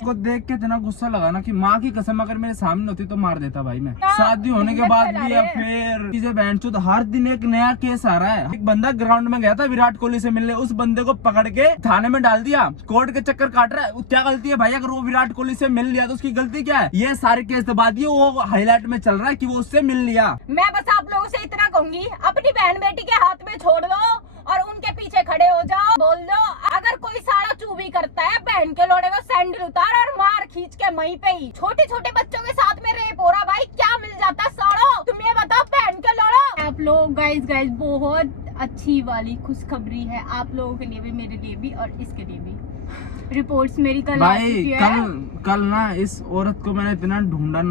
को देख के इतना गुस्सा लगा ना कि माँ की कसम अगर मेरे सामने होती तो मार देता भाई मैं। शादी होने के बाद भी फिर चीजें बहनचोद, हर दिन एक नया केस आ रहा है। एक बंदा ग्राउंड में गया था विराट कोहली से मिलने, उस बंदे को पकड़ के थाने में डाल दिया, कोर्ट के चक्कर काट रहा है। क्या गलती है भाई? अगर वो विराट कोहली से मिल लिया तो उसकी गलती क्या है? ये सारे केस दबा दिए, वो हाईलाइट में चल रहा है कि वो उससे मिल लिया। मैं बस आप लोगों से इतना कहूंगी, अपनी बहन बेटी के हाथ में छोड़ दो और उनके पीछे खड़े हो जाओ। बोल दो अगर कोई साला चूबी करता है, बहन के लोड़े को सैंडल उतार और मार खींच के वहीं पे ही। छोटे छोटे बच्चों के साथ में रेप हो रहा भाई, क्या मिल जाता साड़ो? तुम ये बताओ बहन के लोड़ो। आप लोग गाइस बहुत अच्छी वाली खुशखबरी है आप लोगों के लिए भी, मेरे लिए भी और इसके लिए भी। रिपोर्ट्स मेरी कल भाई कल ना इस औरत को मैंने इतना ढूंढा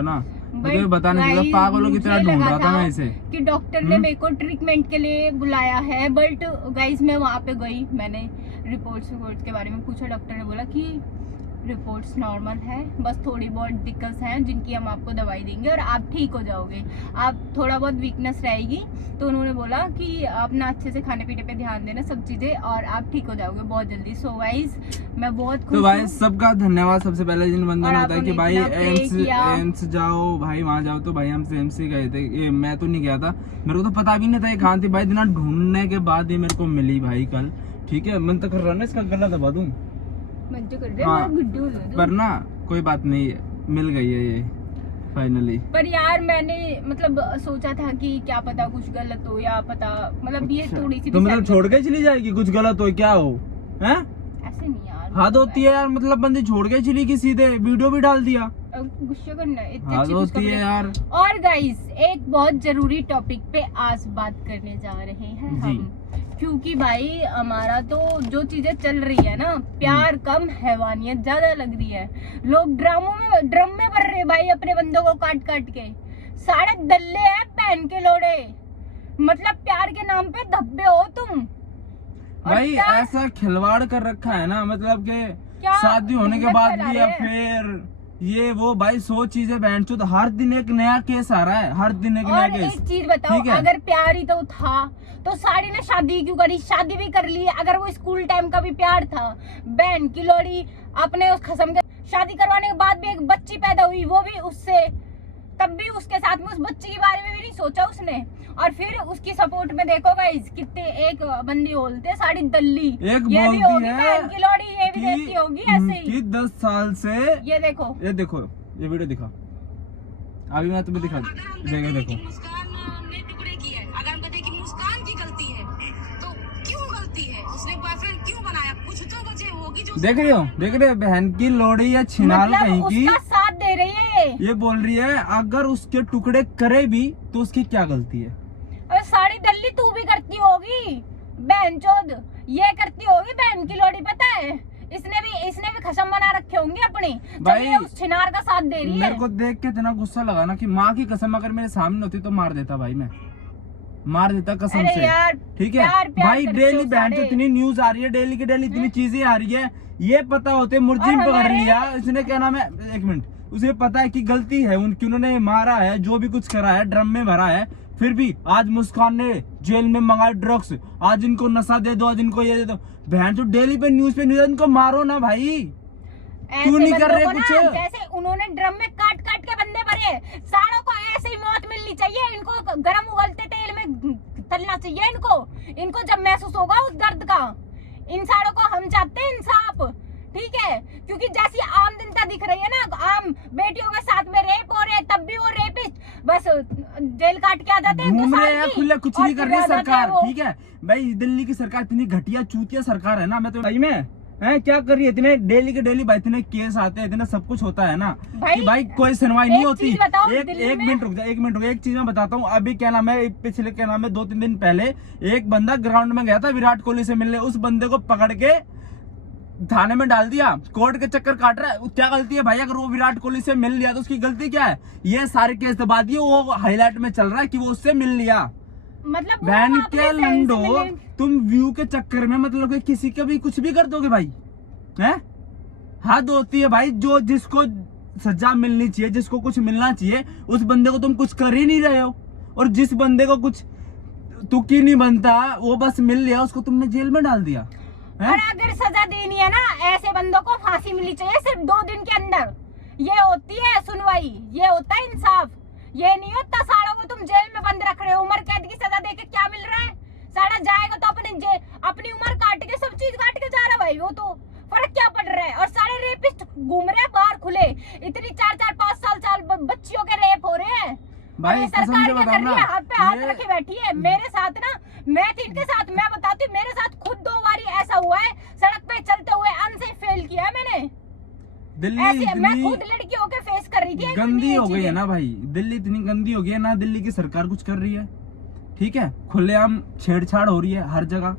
ना मुझे बताने लगा, पागलों की तरह ढूंढ रहा था मैं इसे कि डॉक्टर ने मेरे को ट्रीटमेंट के लिए बुलाया है। बट गाइस मैं वहाँ पे गई, मैंने रिपोर्ट्स के बारे में पूछा। डॉक्टर ने बोला कि रिपोर्ट्स नॉर्मल है, बस थोड़ी बहुत दिक्कत हैं जिनकी हम आपको दवाई देंगे और आप ठीक हो जाओगे। आप थोड़ा बहुत वीकनेस रहेगी तो उन्होंने बोला कि आप ना अच्छे से खाने पीने पे ध्यान देना, सब चीजें, और आप ठीक हो जाओगे बहुत जल्दी। सो गाइस मैं बहुत खुश हूं। तो भाई सबका धन्यवाद सबसे पहले जिन बंदों ने बताया कि भाई एम्स जाओ, भाई वहाँ जाओ। तो भाई हम एम्स ही गए थे, ये मैं तो नहीं गया था, मेरे को तो पता भी नहीं था ये कहाँ थी। भाई इतना ढूंढने के बाद ही मेरे को मिली भाई कल। ठीक है, मन तो कर रहा है ना इसका गला दबा दूं, हाँ, पर ना कोई बात नहीं, मिल गई है ये फाइनली। पर यार मैंने मतलब सोचा था कि क्या पता कुछ गलत हो या पता मतलब ये थोड़ी सी तो मतलब छोड़ के चली जाएगी, कुछ गलत हो क्या हो? हैं? ऐसे नहीं यार, हद होती है यार, मतलब बंदी छोड़ के चली गई, सीधे वीडियो भी डाल दिया। गुस्सा करना हद होती है यार। और गाइस एक बहुत जरूरी टॉपिक पे आज बात करने जा रहे हैं हम, क्योंकि भाई हमारा तो जो चीजें चल रही है ना, प्यार कम हैवानियत ज्यादा लग रही है। लोग ड्रम में भर रहे भाई अपने बंदों को काट काट के, सारे दल्ले हैं बहन के लोड़े। मतलब प्यार के नाम पे धब्बे हो तुम भाई, ऐसा खिलवाड़ कर रखा है ना, मतलब के शादी होने के बाद भी या फिर ये वो भाई 100 चीजें बहनचोद, हर दिन एक नया केस आ रहा है, हर दिन एक नया केस। एक चीज बताओ, अगर प्यार ही तो था तो साड़ी ने शादी क्यों करी? शादी भी कर ली। अगर वो स्कूल टाइम का भी प्यार था, बहन की लोड़ी अपने उस खसम के शादी करवाने के बाद भी एक बच्ची पैदा हुई, वो भी उससे, तब भी उसके साथ में उस बच्ची के बारे में भी नहीं सोचा उसने। और फिर उसकी सपोर्ट में देखो गाइस कितने एक बंदी बोलते साड़ी दल्ली, एक ये भी होगी बहन की लोड़ी, ये भी देती होगी ऐसे ही 10 साल से। ये देखो ये वीडियो दिखा, अभी मैं तुम्हें दिखा, देखो मुस्कान ने टुकड़े किए। अगर हम कहते हैं कि मुस्कान की गलती है तो क्यों गलती है? उसने बॉयफ्रेंड क्यों बनाया? कुछ तो वजह होगी जो देख रहे हो बहन की लोड़ी या छिनाल कहीं की साथ दे रही है। ये बोल रही है अगर उसके टुकड़े करे भी तो उसकी क्या गलती है? अरे साड़ी दल्ली तू भी करती होगी बहनचोद, ये करती होगी बहन की लोड़ी, पता है इसने भी खसम बना रखे होंगे अपने भाई, उस छिनार का साथ दे रही है। मेरे को देख के इतना गुस्सा लगा ना कि माँ की कसम अगर मेरे सामने होती तो मार देता भाई, मैं मार देता कसम से। ठीक है भाई, डेली बहन तो इतनी न्यूज आ रही है, डेली की डेली इतनी चीजें आ रही है, ये पता होते मुर्जिम पकड़ लिया इसने, क्या नाम है, एक मिनट, उसे पता है कि गलती है उनकी, उन्होंने मारा है, जो भी कुछ करा है, ड्रम में भरा है, फिर भी आज मुस्कान ने जेल में मंगाए ड्रग्स, आज इनको नशा दे दो, आज इनको ये दे दो। बहन जो डेली पे न्यूज इनको मारो ना भाई, क्यों नहीं कर रहे कुछ? जैसे उन्होंने ड्रम में काट काट के बंदे भरे, सारों को ऐसे ही मौत मिलनी चाहिए। इनको गरम उगलते तेल में तलना चाहिए इनको जब महसूस होगा उस दर्द का। इन सारों को हम चाहते हैं इंसाफ, ठीक है? क्योंकि जैसी आम जनता दिख रही है ना, आम बेटियों के साथ में रेप हो रहे, तब भी वो रेपिस्ट बस जेल काट के आ जाते हैं, घूम रहे हैं खुले, कुछ नहीं कर रही सरकार। ठीक है भाई, दिल्ली की सरकार इतनी घटिया चूतिया सरकार है ना, मैं तो भाई में है क्या कर रही है, इतने डेली के डेली भाई इतने केस आते हैं, इतना सब कुछ होता है ना भाई कोई सुनवाई नहीं होती। एक मिनट रुक जा, एक चीज मैं बताता हूँ। अभी क्या नाम है, पिछले क्या नाम है 2-3 दिन पहले एक बंदा ग्राउंड में गया था विराट कोहली से मिलने, उस बंदे को पकड़ के थाने में डाल दिया, कोर्ट के चक्कर काट रहा है। क्या गलती है भाई? अगर वो विराट कोहली से मिल लिया तो उसकी गलती क्या है? ये सारे केस दबा दिए, वो हाईलाइट में चल रहा है कि वो उससे मिल लिया। मतलब बहन के लंडो, तुम व्यू के चक्कर में मतलब कि किसी के भी कुछ भी कर दोगे भाई, हैं? हद होती है भाई, जो जिसको सजा मिलनी चाहिए, जिसको कुछ मिलना चाहिए, उस बंदे को तुम कुछ कर ही नहीं रहे हो। और जिस बंदे को कुछ तुक ही नहीं बनता, वो बस मिल लिया, उसको तुमने जेल में डाल दिया। और अगर सजा देनी है ना, ऐसे बंदों को फांसी मिलनी चाहिए सिर्फ 2 दिन के अंदर। ये होती है सुनवाई, ये होता है इंसाफ। ये नहीं होता सालों को तुम जेल में बंद रख रहे हो, उम्र कैद की सजा देके क्या मिल रहा है? साला जाएगा तो अपनी उम्र काट के सब चीज काट के जा रहा है भाई, वो तो फर्क क्या पड़ रहा है? और सारे रेपिस्ट घूम रहे हैं बाहर खुले, इतनी 4-4, 5 साल बच्चियों के रेप हो रहे हैं भाई। सरकार क्या कर रही है? हाथ पे हाथ रखे बैठी है। मेरे साथ ना, मैं थी इनके साथ, मैं बताती हूँ, मेरे साथ खुद 2 बार ऐसा हुआ है, सड़क पे चलते हुए अनसेफ फेल किया मैंने। दिल्ली मैं खुद लड़की होके फेस कर रही थी। गंदी हो गई है ना भाई, दिल्ली इतनी गंदी हो गई है ना, दिल्ली की सरकार कुछ कर रही है, ठीक है, खुलेआम छेड़छाड़ हो रही है हर जगह,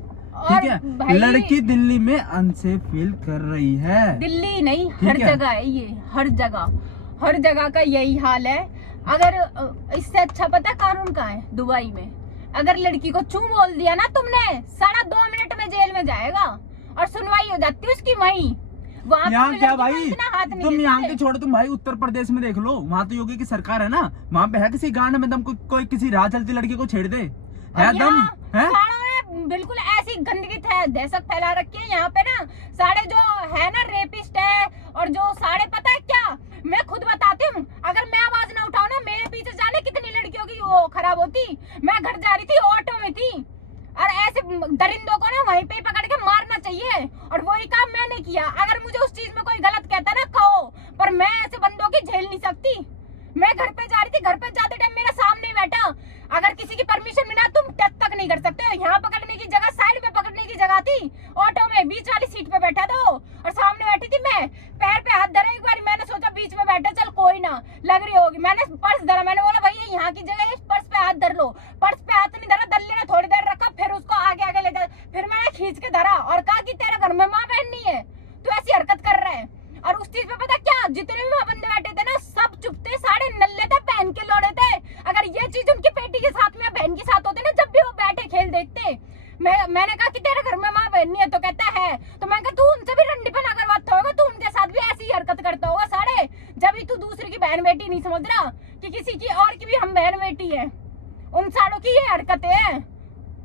ठीक है। लड़की दिल्ली में अनसेफ फील कर रही है। दिल्ली नहीं, हर जगह है ये, हर जगह का यही हाल है। अगर इससे अच्छा पता कानून कहाँ है? दुबई में। अगर लड़की को चू बोल दिया ना तुमने, सारा 2 मिनट में जेल में जाएगा और सुनवाई हो जाती है उसकी वहीं। यहाँ क्या भाई, तुम यहाँ के छोड़ो, तुम भाई उत्तर प्रदेश में देख लो, वहाँ तो योगी की सरकार है ना, वहाँ पे है किसी गांड में दम कोई किसी राह चलती लड़की को छेड़ दे? है दम है? बिल्कुल ऐसी गंदगी दहशत फैला रखी है यहाँ पे ना। सारे जो है ना रेपिस्ट है, और जो सारे पता है क्या, मैं खुद बताती हूँ, अगर मैं आवाज ना उठाऊं ना, मेरे पीछे जाने कितनी लड़कियों की वो खराब होती। मैं घर जा रही थी, ऑटो में थी, और ऐसे दरिंदों को ना वहीं पे पकड़ के मारना चाहिए, और वही काम मैंने किया। अगर मुझे उस चीज में कोई गलत कहता ना कहो, पर मैं ऐसे बंदों की झेल नहीं सकती। मैं घर पे जा रही थी, घर पे जाते टाइम मेरे सामने बैठा, अगर किसी की परमिशन बिना तुम टच तक नहीं कर सकते। यहाँ पकड़ने की जगह, साइड में पकड़ने की जगह थी, ऑटो में बीच वाली सीट पे बैठा था और सामने बैठी थी मैं। पैर पे हाथ धरा, एक बार मैंने सोचा बीच में बैठा, चल कोई ना लग रही होगी, मैंने पर्स धरा, मैंने बोला भैया यहाँ की जगह पर्स पे हाथ धर लो। पर्स पे हाथ नहीं धरा, दल्ले ने थोड़ी देर रखा, फिर उसको आगे ले जा, फिर मैंने खींच के धरा और कहा कि तेरे घर में माँ बहन नहीं है, तू ऐसी हरकत कर रहा है। और उस चीज पे पता क्या, जितने भी वहाँ बंदे बैठे थे ना, सब चुप थे, सारे नल्ले थे, बहन के लौड़े थे। अगर ये चीज उनकी बेटी के साथ में या बहन के साथ होती ना, जब भी वो बैठे खेल देखते, मैंने कहा कि तेरे घर में माँ बहन नहीं है, तो कहता है, तो मैंने कहा तू उनसे भी रंडीपना करवाता होगा, तू उनके साथ भी ऐसी हरकत करता होगा सारे, जब भी तू दूसरी की बहन बेटी नहीं समझ रहा कि किसी की और की भी हम बहन बेटी है। उन सारों की ये हरकतें हैं।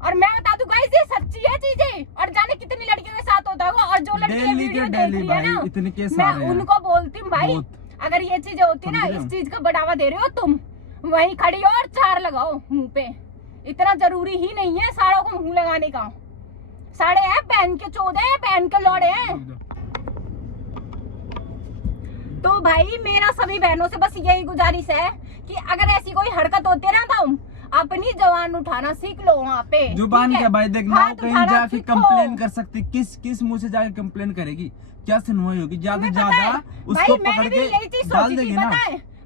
और मैं बता दूं गाइस, ये सच्ची है चीजें, और जाने कितनी लड़कियों के साथ होता होगा। और जो लड़कियां वीडियो देख रही है ना, इतने केस मैं उनको बोलती हूँ भाई, अगर ये चीजें होती है ना, इस चीज को बढ़ावा दे रहे हो तुम, वहीं खड़ी हो और 4 लगाओ मुंह पे। इतना जरूरी ही नहीं है साड़ों को मुंह लगाने का। साड़े हैं, बहन के चौदह है, बहन के लौड़े हैं। तो भाई मेरा सभी बहनों से बस यही गुजारिश है कि अगर ऐसी कोई हरकत होती है ना, तुम अपनी जवान उठाना सीख लो। वहाँ पे जुबान क्या भाई, देखना कहीं जाके कंप्लेन कर सकती, किस मुंह से जाके कंप्लेन करेगी? क्या सुनवाई होगी? ज्यादा ज्यादा उसको पकड़ के डाल देंगे ना।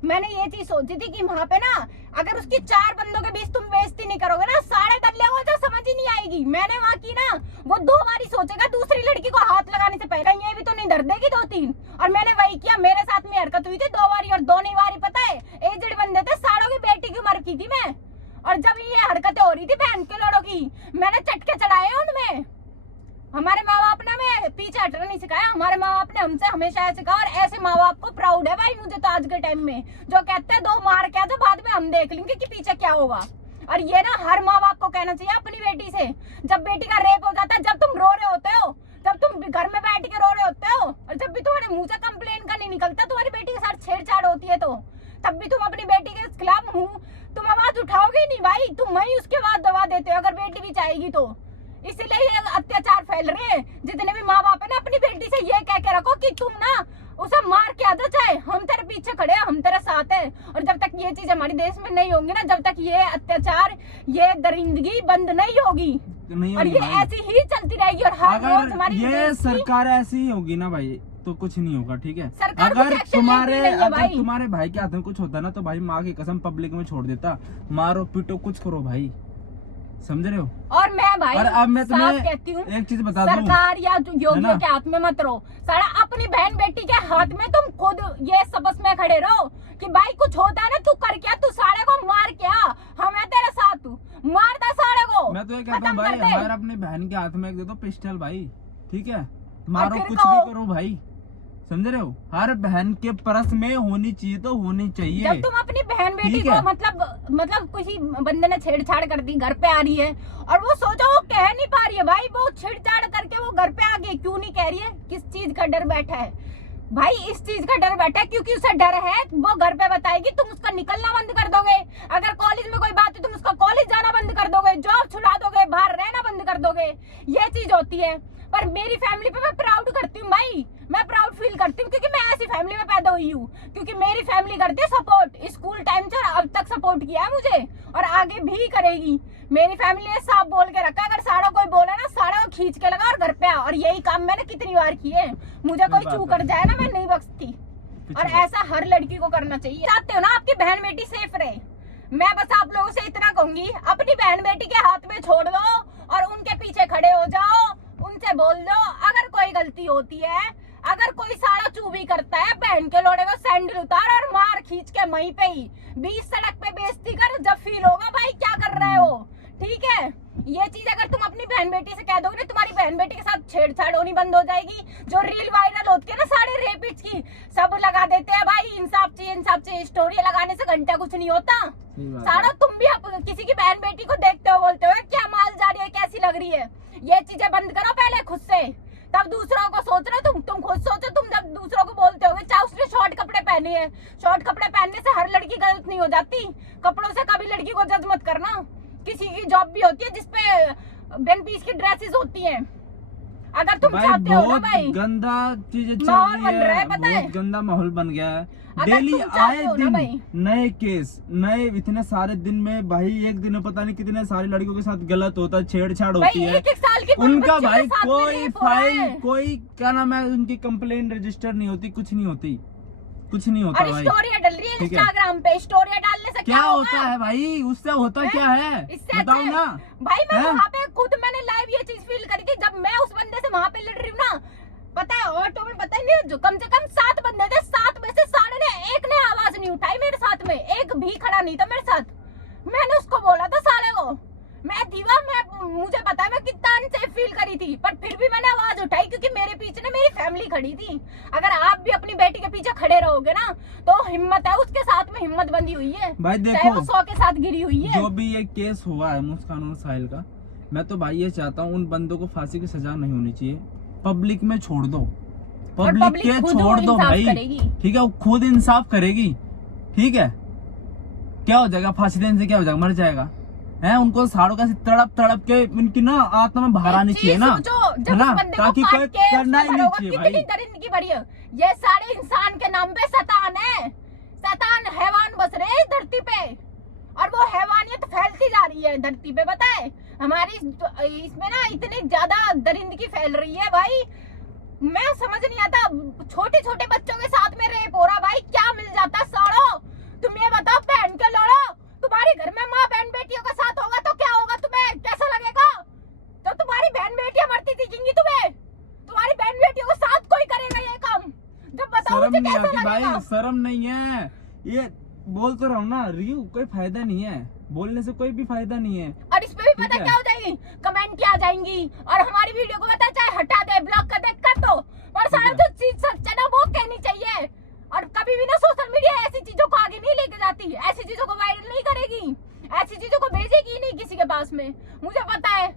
मैंने ये चीज सोची थी कि वहाँ पे ना, अगर उसकी 4 बंदों के बीच तुम बेइज्जती नहीं करोगे ना, सारे दल्ले को तो समझ ही नहीं आएगी। मैंने वहाँ की ना, वो 2 बार ही सोचेगा दूसरी लड़की को हाथ लगाने से पहले, ये भी तो नहीं धर देगी 2-3। और मैंने वही किया, मेरे साथ में हरकत हुई थी 2 बारी, और दोनों बारी पता है एजेड बंदे थे, साड़ों की बेटी की उम्र की थी मैं। और जब ये हरकतें हो रही थी बहन के लड़ों की, मैंने चटके चढ़ाए उनमें। हमारे माँ बाप ने हमें पीछे हटना नहीं सिखाया, हमारे माँ बाप ने हमसे हमेशा ऐसे कहा, और ऐसे माँ बाप को प्राउड है भाई मुझे तो आज के टाइम में, जो कहते हैं 2 मार के तो बाद में हम देख लेंगे कि पीछे क्या होगा। और ये ना हर माँ बाप को कहना चाहिए अपनी बेटी से, जब बेटी का रेप हो जाता है, जब तुम रो रहे होते हो, जब तुम घर में बैठ के रो रहे होते हो, और जब भी तुम्हारे मुंह से कंप्लेन का नहीं निकलता, तुम्हारी बेटी के साथ छेड़छाड़ होती है, तो तब भी तुम अपनी बेटी के खिलाफ तुम आवाज उठाओगे नहीं भाई, तुम वही उसके बाद दबा देते हो अगर बेटी भी चाहेगी तो। इसीलिए ये अत्याचार फैल रहे हैं। जितने भी माँ बाप है ना, अपनी बेटी से ये कह के रखो कि तुम ना उसे मार के आदत चाहे, हम तेरे पीछे खड़े हैं, हम तेरे साथ हैं। और जब तक ये चीज हमारे देश में नहीं होंगी ना, जब तक ये अत्याचार, ये दरिंदगी बंद नहीं होगी, और ये ऐसी ही चलती रहेगी, और हर रोज हमारी ये सरकार ऐसी ही होगी ना भाई, तो कुछ नहीं होगा, ठीक है। अगर तुम्हारे भाई के हाथ में कुछ होता ना, तो भाई माँ की कसम पब्लिक में छोड़ देता, मारो पीटो कुछ करो भाई, समझ रहे हो। और मैं भाई, और अब मैं तुम्हें कहती हूँ, एक चीज बता दूं, सरकार या योगियों के हाथ में मत रहो, सारा अपनी बहन बेटी के हाथ में तुम खुद ये सबस में खड़े रहो कि भाई कुछ होता है ना, तू कर क्या, तू सारे को मार क्या, हम है तेरे साथ, तू मार दे सारे को। मैं तो ये कहता हूँ भाई, हमारे अपनी बहन के हाथ में एक दे दो पिस्टल भाई, ठीक है, मारो कुछ भी करो भाई, समझ रहे हो? हर बहन के परस में होनी चाहिए तो होनी चाहिए। जब तुम अपनी बहन बेटी ठीक को है। मतलब किसी बंदे ने छेड़छाड़ कर दी, घर पे आ रही है और वो सोचो वो कह नहीं पा रही है भाई, वो छेड़छाड़ करके वो घर पे आ गई, क्यों नहीं कह रही है? किस चीज का डर बैठा है भाई? इस चीज का डर बैठा है क्योंकि उसे डर है वो घर पे बताएगी, तुम उसका निकलना बंद कर दोगे। अगर कॉलेज में कोई बात है तुम उसका कॉलेज जाना बंद कर दोगे, जॉब छुड़ा दोगे, बाहर रहना बंद कर दोगे। ये चीज होती है। पर मेरी फैमिली पे मैं प्राउड करती हूँ भाई, मैं प्राउड फील करती हूँ क्योंकि मैं ऐसी फैमिली में पैदा हुई हूँ, क्योंकि मेरी फैमिली करती है सपोर्ट, स्कूल टाइम से अब तक सपोर्ट किया है मुझे और आगे भी करेगी। मेरी फैमिली ने साफ बोल के रखा, अगर साड़ा कोई बोले ना साड़ा को खींच के लगा और घर पे आ, और यही काम मैंने कितनी बार किए। मुझे कोई चू कर जाए ना मैं नहीं बख्शती, और ऐसा हर लड़की को करना चाहिए। चाहते हो ना आपकी बहन बेटी सेफ रहे, मैं बस आप लोगों से इतना कहूंगी, अपनी बहन बेटी के हाथ में छोड़ दो और उनके पीछे खड़े हो जाओ, उनसे बोल दो अगर कोई गलती होती है, अगर कोई साड़ा चू भी करता है, बहन के लोड़े को सैंडल उतार और मार खींच के वहीं पे ही 20 सड़क पे बेइज्जती कर, जब फील होगा भाई क्या कर रहे हो। ठीक है, ये चीज अगर तुम अपनी बहन बेटी से कह दोगे ना, तुम्हारी बहन बेटी के साथ छेड़छाड़ होनी बंद हो जाएगी। जो रील वायरल होती है ना सारे रेपिस्ट की, सब लगा देते हैं भाई इंसाफ चाहिए, स्टोरी लगाने से घंटा कुछ नहीं होता। सारा तुम भी किसी की बहन बेटी को देखते हो बोलते हो क्या माल जा रही है, कैसी लग रही है। ये चीजें बंद करो पहले खुद से, तब दूसरों को सोच रहे हो। तुम खुद सोचो, तुम जब दूसरों को बोलते हो चाहे उसने शॉर्ट कपड़े पहने हैं, शॉर्ट कपड़े पहनने से हर लड़की गलत नहीं हो जाती। कपड़ों से कभी लड़की को जज मत करना। किसी की जॉब भी होती है जिसपे वन पीस की ड्रेसेस होती हैं। अगर तुम चाहते हो ना भाई, गंदा चीजें चल माहौल रही बन रहा है, है, पता है? बहुत गंदा माहौल बन गया है। अगर डेली तुम चाहते आए हो ना दिन भाई, नए केस, नए इतने सारे दिन में भाई, एक दिन में पता नहीं कितने सारी लड़कियों के साथ गलत होता है, छेड़छाड़ होती है। एक साल की उनका बच्चों के भाई साथ में कोई रेप हो रहा है। फाइल, कोई क्या नाम है, उनकी कंप्लेन रजिस्टर नहीं होती, कुछ नहीं होती, कुछ नहीं होता और भाई। स्टोरियां डल रही है ठीक है। इंस्टाग्राम पे, स्टोरियां डालने से क्या होगा? होता है भाई, उससे होता हैं? क्या है इससे बताओ अच्छा ना। भाई मैं हैं? वहाँ पे खुद मैंने लाइव ये चीज फील करी थी, जब मैं उस बंदे से वहाँ पे लड़ रही हूँ ना, पता है ऑटो में पता नहीं जो कम से कम 7 बंदे थे, 7 में से साढ़े ने एक ने आवाज नहीं उठाई मेरे साथ में, एक भी खड़ा नहीं था मेरे साथ। मैंने उसको बोला था साले को, मैं दीवा, मुझे पता है मैं कितना अनसेफ फील करी थी, पर फिर भी मैंने आवाज उठाई क्योंकि मेरे पीछे ना मेरी फैमिली खड़ी थी। अगर आप भी अपनी बेटी के पीछे खड़े रहोगे ना तो हिम्मत है, उसके साथ में हिम्मत बंधी हुई है भाई देखो, चाहे वो 100 के साथ गिरी हुई है। जो भी ये केस हुआ है मुस्कान और साहिल का, मैं तो भाई ये चाहता हूँ उन बंदों को फांसी की सजा नहीं होनी चाहिए, पब्लिक में छोड़ दो, पब्लिक के छोड़ दो भाई। ठीक है, वो खुद इंसाफ करेगी। ठीक है, क्या हो जाएगा फांसी देने से, क्या हो जाएगा, मर जाएगा है। उनको साड़ों का तड़प तड़प के उनकी ना आत्मा में बाहर आनी चाहिए ना, है ना, ताकि कोई करना ही नहीं चाहिए भाई। दरिंदगी भरी है ये सारे इंसान के नाम पे शैतान है, शैतान हैवान बस रहे हैं धरती पे, और वो हैवानियत फैलती जा रही है धरती पे। पता है हमारी इसमें ना इतनी ज्यादा दरिंदगी फैल रही है भाई, मैं समझ नहीं आता। छोटे छोटे बच्चों के साथ में रेप हो रहा भाई, क्या मिल जाता साड़ो। तुम ये बताओ बहन के लड़ो, तुम्हारे घर में माँ बहन बेटियों के साथ होगा तो क्या होगा, तुम्हें कैसा लगेगा? तो तुम्हारी बहन बेटियां मरती दिखेंगी तुम्हें, तुम्हारी बहन बेटियों के साथ कोई करेगा ये काम? जब बताओ शर्म मुझे नहीं कैसा आती भाई, लगेगा? शर्म नहीं है। ये बोल तो रहा हूँ ना रियू, कोई फायदा नहीं है, बोलने से कोई भी फायदा नहीं है। और इस पे भी पता क्या हो जाएगी, कमेंट क्या आ जाएंगी, और हमारी वीडियो को पता चाहे हटा दे, ब्लॉक कर दे, कर दो, पर सारा जो चीज सच है ना वो कहनी चाहिए। और कभी भी ना सोशल मीडिया ऐसी चीजों को आगे नहीं लेके जाती, ऐसी चीजों को वायरल नहीं करेगी, ऐसी चीजों को भेजेगी नहीं किसी के पास में, मुझे पता है।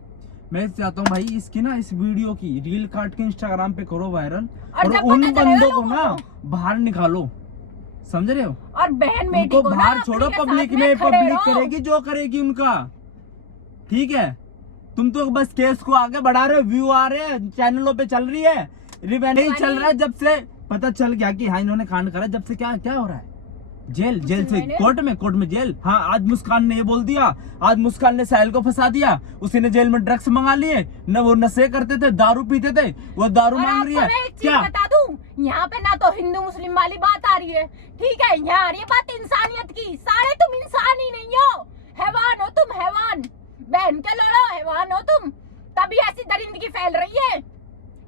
मैं चाहता हूँ भाई इसकी ना, इस वीडियो की रील काट के इंस्टाग्राम पे करो वायरल, और और जब उन पता चलेगा बंदों को लोगों ना को, बाहर निकालो, समझ रहे हो? और बहन बेटी उनको को बाहर ना छोड़ो, अपने के पब्लिक साथ में, खड़े पब्लिक रहो। करेगी जो करेगी उनका। ठीक है, तुम तो बस केस को आगे बढ़ा रहे हो, व्यू आ रहे हैं, चैनलों पे चल रही है, नहीं चल रहा है। जब से पता चल गया कि हाँ इन्होंने कांड करा, जब से क्या क्या हो रहा है, जेल से कोर्ट में जेल। हाँ, आज मुस्कान ने ये बोल दिया, आज मुस्कान ने साहिल को फंसा दिया, उसी ने जेल में ड्रग्स मंगा लिए न, वो नशे करते थे, दारू पीते थे, वो दारू मांग रही है। क्या बता दूं, यहाँ पे ना तो हिंदू मुस्लिम वाली बात आ रही है, ठीक है, यहाँ आ रही है बात इंसानियत की। सारे तुम इंसान ही नहीं हो, हैवान हो तुम, हैवान। बहन के लड़ो, हैवान हो तुम, तभी ऐसी दरिंदगी फैल रही है।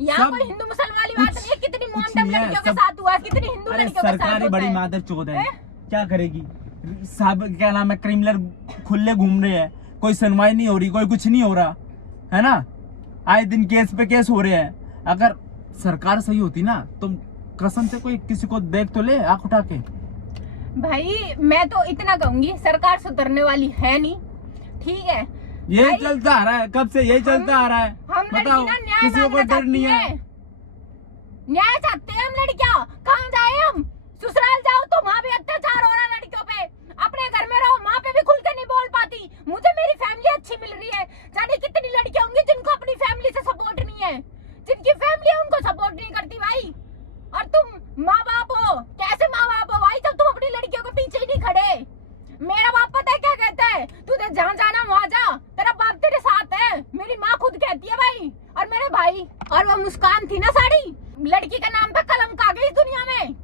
यहाँ कोई हिंदू मुसलमान वाली बात नहीं है, कितनी मोहतम लड़कियों के साथ हुआ है, कितनी हिंदू लड़कियों के साथ सरकारी होता बड़ी है। मादर चौध है, क्या करेगी साहब, क्या नाम है, क्रिमिनल खुले घूम रहे हैं, कोई सुनवाई नहीं हो रही, कोई कुछ नहीं हो रहा है ना, आए दिन केस पे केस हो रहे हैं। अगर सरकार सही होती ना तो कसम से कोई किसी को देख तो ले आंख उठा के। भाई मैं तो इतना कहूंगी, सरकार सुधरने वाली है नहीं, ठीक है। यही चलता आ रहा है, कब से यही चलता आ रहा है। हम बताओ, लड़की ना न्याय किसी को कोई डर नहीं है। न्याय चाहते हैं हम लड़कियां। कहाँ जाए हम? ससुराल जाओ तो वहाँ भी अत्याचार हो रहा है लड़कियों पे। अपने घर में रहो, वहाँ पे भी खुल के नहीं बोल पाती। मुझे मेरी फैमिली अच्छी मिल रही है, जाने कितनी लड़कियां होंगी जिनको अपनी फैमिली से सपोर्ट नहीं है, जिनकी फैमिली उनको सपोर्ट नहीं करती भाई। और तुम माँ बाप हो, कैसे माँ बाप हो भाई जब तुम अपनी लड़कियों के पीछे ही नहीं खड़े। मेरा बाप पता है क्या कहता है, तुझे जहाँ जाना वहाँ जा, तेरा बाप तेरे साथ है। मेरी माँ खुद कहती है भाई। और मेरे भाई, और वो मुस्कान थी ना साड़ी, लड़की के नाम पे कलंक आ गई इस दुनिया में,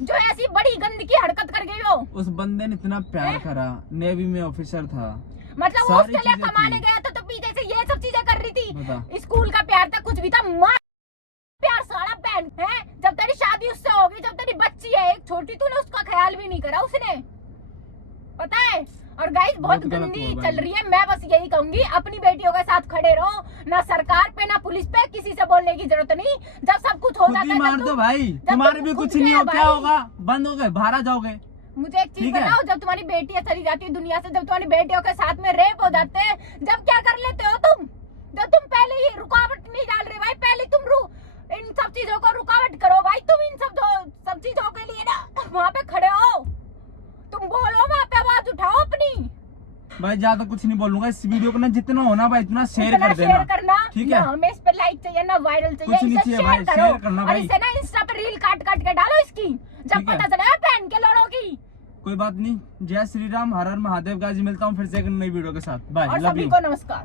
जो ऐसी बड़ी गंदगी हरकत कर गई हो। उस बंदे ने इतना प्यार करा, नेवी में ऑफिसर था, मतलब वो उसके लिए कमाने गया था तो पीछे से ये सब चीजें कर रही थी। स्कूल का प्यार था, कुछ भी था। माँ प्यार सारा बहन है। जब तेरी शादी उससे होगी, जब तेरी बच्ची है एक छोटी, तूने उसका ख्याल भी नहीं करा उसने, पता है। और गाइस बहुत गंदी चल रही है। मैं बस यही कहूंगी, अपनी बेटियों के साथ खड़े रहो, ना सरकार पे ना पुलिस पे किसी से बोलने की जरूरत नहीं। जब सब कुछ हो जाता है मार दो भाई, तुम्हारे भी कुछ नहीं हो, क्या होगा? बंद हो गए, बाहर आ जाओगे। मुझे एक चीज बताओ, जब तुम्हारी बेटियां चली जाती है दुनिया से, जब तुम्हारी बेटियों के साथ में रेप हो जाते हैं, जब क्या कर लेते हो तुम? जब तुम पहले ही रुकावट नहीं डाल रहे भाई, पहले तुम इन सब चीजों को रुकावट करो भाई। तुम इन सब चीजों के लिए ना वहाँ पे खड़े हो, तुम बोलो, वहाँ पे आवाज उठाओ अपनी। भाई ज्यादा कुछ नहीं बोलूंगा, इस वीडियो को ना जितना होना भाई इतना शेयर कर देना, ठीक है। हमें इस पे लाइक चाहिए ना वायरल चाहिए, कुछ नहीं चाहिए भाई, शेयर करना और भाई। इसे ना इंस्टा पे रील काट काट के डालो इसकी, जब पता चले पहन के लड़ोगी। कोई बात नहीं। जय श्री राम, हर हर महादेव। गाजी मिलता हूँ फिर से एक नई वीडियो के साथ। बाय, और लव सभी यू। को नमस्कार।